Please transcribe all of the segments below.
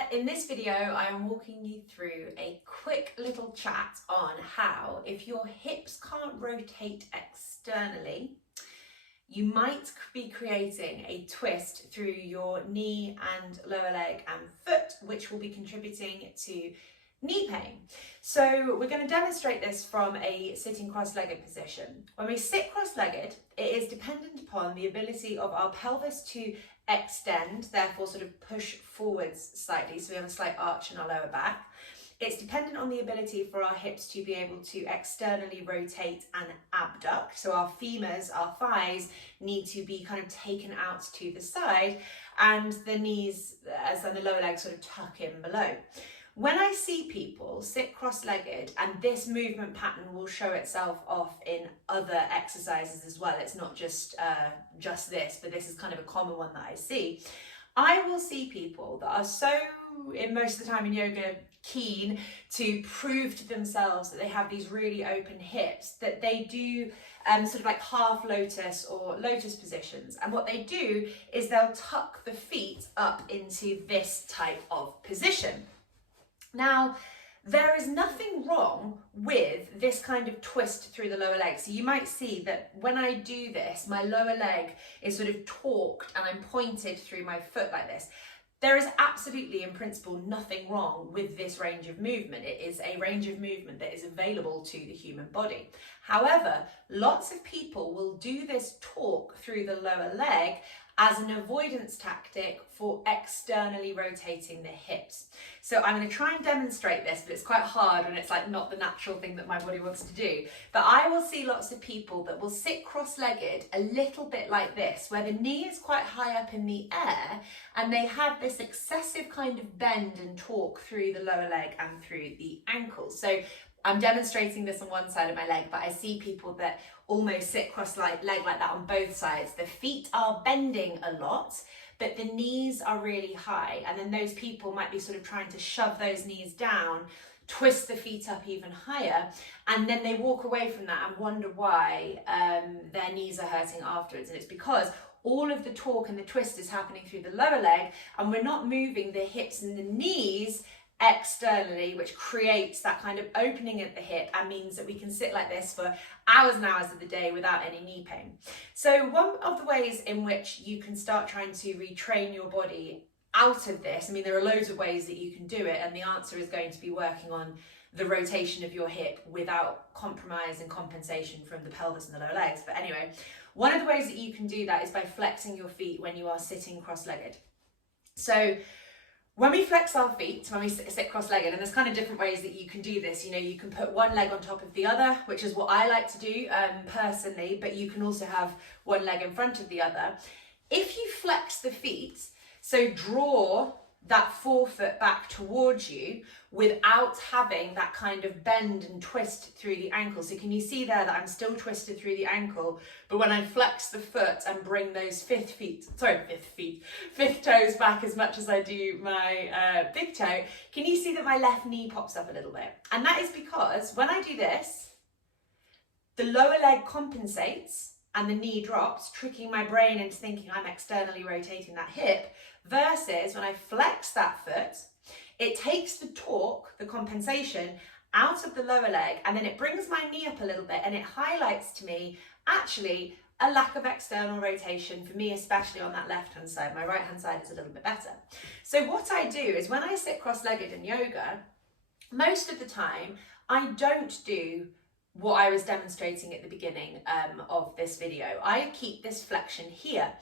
there. In this video, I am walking you through a quick little chat on how, if your hips can't rotate externally, you might be creating a twist through your knee and lower leg and foot, which will be contributing to knee pain. So we're going to demonstrate this from a sitting cross-legged position. When we sit cross-legged, it is dependent upon the ability of our pelvis to extend, therefore sort of push forwards slightly, so we have a slight arch in our lower back. It's dependent on the ability for our hips to be able to externally rotate and abduct. So our femurs, our thighs, need to be kind of taken out to the side, and the knees and the lower legs sort of tuck in below. When I see people sit cross-legged, and this movement pattern will show itself off in other exercises as well, it's not just this, but this is kind of a common one that I see. I will see people that are so, in most of the time in yoga, keen to prove to themselves that they have these really open hips, that they do sort of like half lotus or lotus positions. And what they do is they'll tuck the feet up into this type of position. Now, there is nothing wrong with this kind of twist through the lower leg. So you might see that when I do this, my lower leg is sort of torqued and I'm pointed through my foot like this. There is absolutely, in principle, nothing wrong with this range of movement. It is a range of movement that is available to the human body. However, lots of people will do this torque through the lower leg as an avoidance tactic for externally rotating the hips. So I'm going to try and demonstrate this, but it's quite hard and it's like not the natural thing that my body wants to do. But I will see lots of people that will sit cross-legged a little bit like this, where the knee is quite high up in the air and they have this excessive kind of bend and torque through the lower leg and through the ankles. So I'm demonstrating this on one side of my leg, but I see people that almost sit cross-legged like that on both sides. The feet are bending a lot, but the knees are really high. And then those people might be sort of trying to shove those knees down, twist the feet up even higher, and then they walk away from that and wonder why their knees are hurting afterwards. And it's because all of the torque and the twist is happening through the lower leg, and we're not moving the hips and the knees externally, which creates that kind of opening at the hip and means that we can sit like this for hours and hours of the day without any knee pain. So one of the ways in which you can start trying to retrain your body out of this, I mean, there are loads of ways that you can do it, and the answer is going to be working on the rotation of your hip without compromise and compensation from the pelvis and the lower legs. But anyway, one of the ways that you can do that is by flexing your feet when you are sitting cross-legged. So when we flex our feet, when we sit cross-legged, and there's kind of different ways that you can do this. You know, you can put one leg on top of the other, which is what I like to do personally, but you can also have one leg in front of the other. If you flex the feet, so draw that forefoot back towards you without having that kind of bend and twist through the ankle. So can you see there that I'm still twisted through the ankle, but when I flex the foot and bring those fifth toes back as much as I do my big toe, can you see that my left knee pops up a little bit? And that is because when I do this, the lower leg compensates and the knee drops, tricking my brain into thinking I'm externally rotating that hip, versus when I flex that foot, it takes the torque, the compensation, out of the lower leg, and then it brings my knee up a little bit, and it highlights to me actually a lack of external rotation for me, especially on that left-hand side. My right-hand side is a little bit better. So what I do is when I sit cross-legged in yoga, most of the time, I don't do what I was demonstrating at the beginning of this video. I keep this flexion here.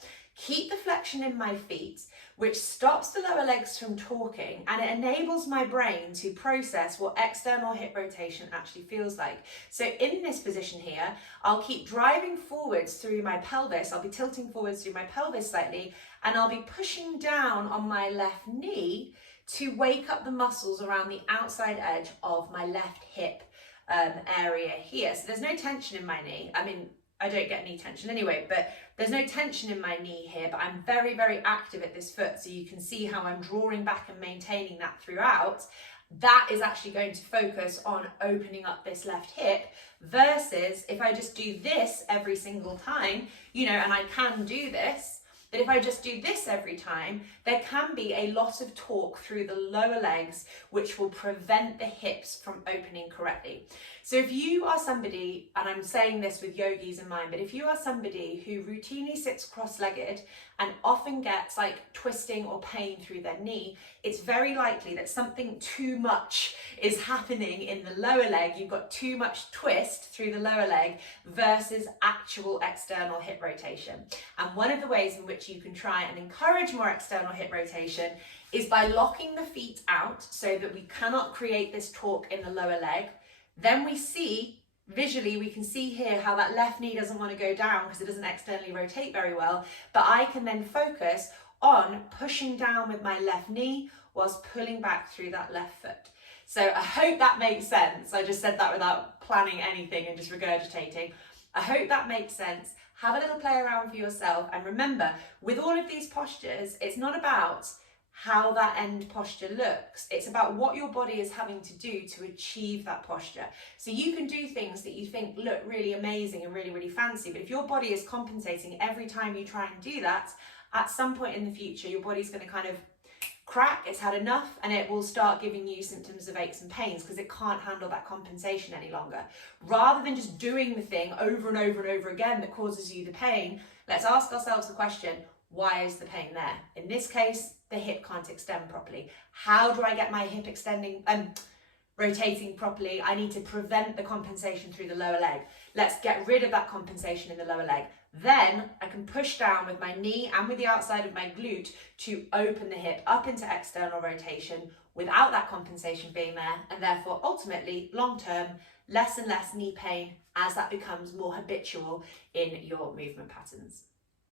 Keep the flexion in my feet, which stops the lower legs from torquing, and it enables my brain to process what external hip rotation actually feels like. So in this position here, I'll keep driving forwards through my pelvis. I'll be tilting forwards through my pelvis slightly, and I'll be pushing down on my left knee to wake up the muscles around the outside edge of my left hip area here. So there's no tension in my knee. I mean, I don't get knee tension anyway, but there's no tension in my knee here, but I'm very, very active at this foot. So you can see how I'm drawing back and maintaining that throughout. That is actually going to focus on opening up this left hip, versus if I just do this every single time, you know, and I can do this, that if I just do this every time, there can be a lot of torque through the lower legs, which will prevent the hips from opening correctly. So if you are somebody, and I'm saying this with yogis in mind, but if you are somebody who routinely sits cross-legged and often gets like twisting or pain through their knee, it's very likely that something too much is happening in the lower leg. You've got too much twist through the lower leg versus actual external hip rotation. And one of the ways in which you can try and encourage more external hip rotation is by locking the feet out so that we cannot create this torque in the lower leg. Then we see, visually, we can see here how that left knee doesn't want to go down because it doesn't externally rotate very well. But I can then focus on pushing down with my left knee whilst pulling back through that left foot. So I hope that makes sense. I just said that without planning anything and just regurgitating. I hope that makes sense. Have a little play around for yourself. And remember, with all of these postures, it's not about how that end posture looks. It's about what your body is having to do to achieve that posture. So you can do things that you think look really amazing and really, really fancy, but if your body is compensating every time you try and do that, at some point in the future, your body's going to kind of crack, it's had enough, and it will start giving you symptoms of aches and pains because it can't handle that compensation any longer. Rather than just doing the thing over and over and over again that causes you the pain, let's ask ourselves the question, why is the pain there? In this case, the hip can't extend properly. How do I get my hip rotating properly? I need to prevent the compensation through the lower leg. Let's get rid of that compensation in the lower leg. Then I can push down with my knee and with the outside of my glute to open the hip up into external rotation without that compensation being there, and therefore ultimately long-term less and less knee pain as that becomes more habitual in your movement patterns.